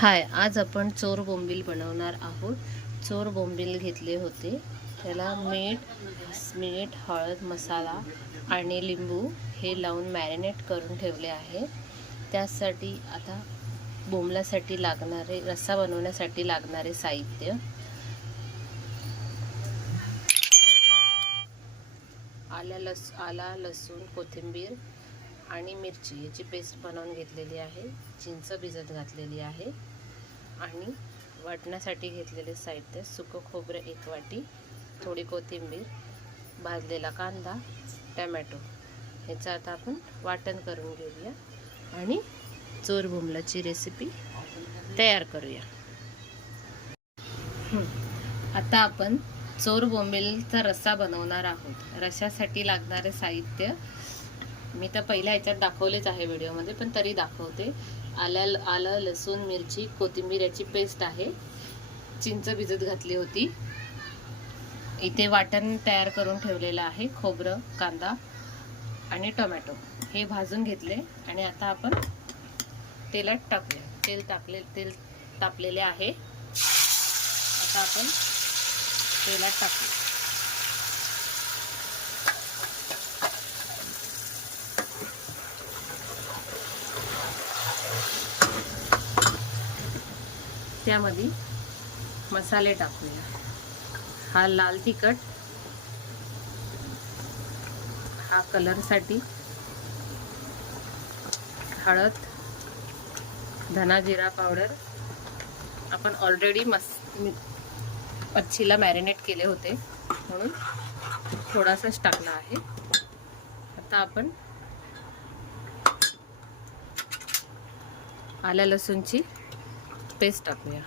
हाय, आज आपण चोर बोंबील बनवणार आहोत। चोर बोंबील घेतले होते, त्याला मीठ, हळद, मसाला आणि लिंबू हे लावून मॅरिनेट करून ठेवले आहे। त्यासाठी आता बोंबलासाठी लागणारे रस्सा बनवण्यासाठी लागणारे साहित्य: आला, लसूण, कोथिंबीर आणि मिरची याची पेस्ट बनवून घेतलेली आहे। चिंच भिजत घातलेली आहे आणि वाटण्यासाठी घेतलेले साहित्य: सुकं खोबरं 1 वाटी, थोडी कोथिंबीर, भाजलेला कांदा, टोमॅटो। ह्याचं आता आपण वाटण करून घेऊया आणि चोर बोंबलाची रेसिपी तयार करूया। आता आपण चोर बोंबीलचा रस्सा बनवणार आहोत। रस्स्यासाठी लागणारे साहित्य मी तर पहिल्या ह्याच्यात दाखवलेच आहे व्हिडिओमध्ये, पण तरी दाखवते। आलं, लसूण, मिरची, कोथिंबीर याची पेस्ट आहे। चिंच भिजत घातली होती। इथे वाटण तयार करून ठेवलेलं आहे। खोबरं, कांदा आणि टोमॅटो हे भाजून घेतले आणि आता आपण तेलात टाकूया। तेल तापलेले आहे। आता आपण तेलात टाकूया। त्यामध्ये मसाले टाकूया। हा लाल तिखट, हा कलरसाठी, हळद, धना जिरा पावडर। आपण ऑलरेडी मच्छीला मॅरिनेट केले होते म्हणून थोडासाच टाकला आहे। आता आपण आलं लसूणची पेस्ट टाकूया।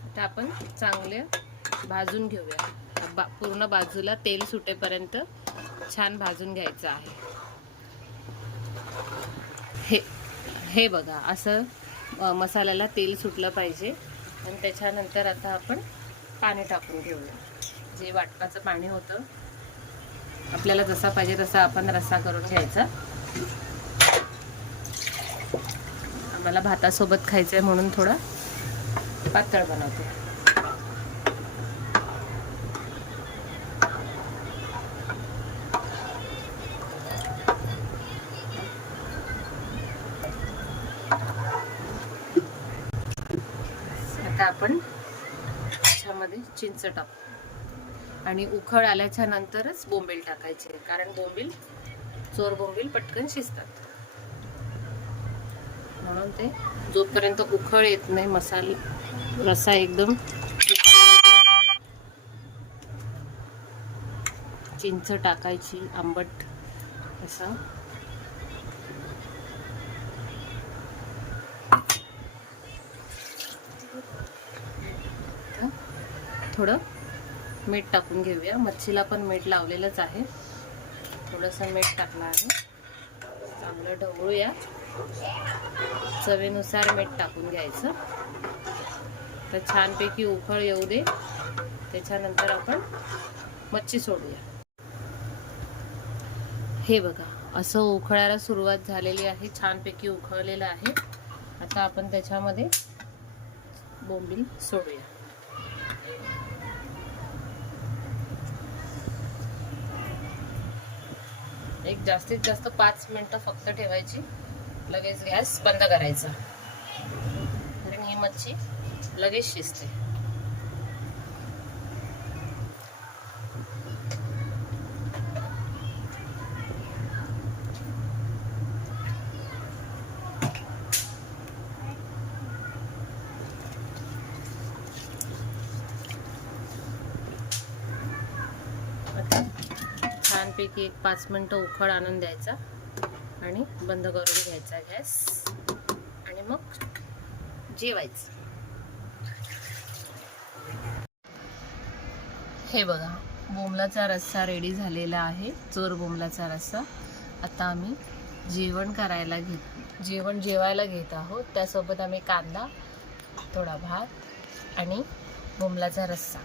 आता आपण चांगले भाजून घेऊया। पूर्ण बाजूला तेल सुटेपर्यंत छान भाजून घ्यायचं आहे। हे बघा, असं मसाल्याला तेल सुटलं पाहिजे। आणि त्याच्यानंतर आता आपण पाणी टाकून घेऊया। जे वाटपाचं पाणी होतं, आपल्याला जसा पाहिजे तसा आपण रस्सा करून घ्यायचा। आम्हाला भातासोबत खायचंय म्हणून थोडा पातळ बनवते। आता आपण त्याच्यामध्ये चिंच टाकू आणि उकळ आल्याच्या नंतरच बोंबील टाकायचे, कारण चोर बोंबील पटकन शिजतात। म्हणून ते जोपर्यंत उकळ येत नाही रस्सा एकदम चिंच टाकायची आंबट असा। थोडं मीठ टाकून घेऊया। मच्छीला पण मीठ लावलेलंच आहे। थोडंसं मीठ टाकलं आहे। चांगलं ढवळूया। चवीनुसार मीठ टाकून घ्यायचं। तर छानपैकी उकळ येऊ दे, त्याच्यानंतर आपण मच्छी सोडूया। हे बघा, असं उकळायला सुरुवात झालेली आहे। छानपैकी उकळलेलं आहे। आता आपण त्याच्यामध्ये बोंबील सोडूया। एक जास्तीत जास्त 5 मिनिटं फक्त ठेवायची, लगेच गॅस बंद करायचा, कारण ही मच्छी लगेच शिजते। छानपैकी एक 5 मिनिटं उकळ आणून द्यायचा आणि बंद करून घ्यायचा गॅस आणि मग जेवायचं। हे बघा, बोंबलाचा रस्सा रेडी झालेला आहे। चोर बोंबलाचा रस्सा। आता आम्ही जेवायला घेत आहोत। त्यासोबत आम्ही कांदा, थोडा भात आणि बोंबलाचा रस्सा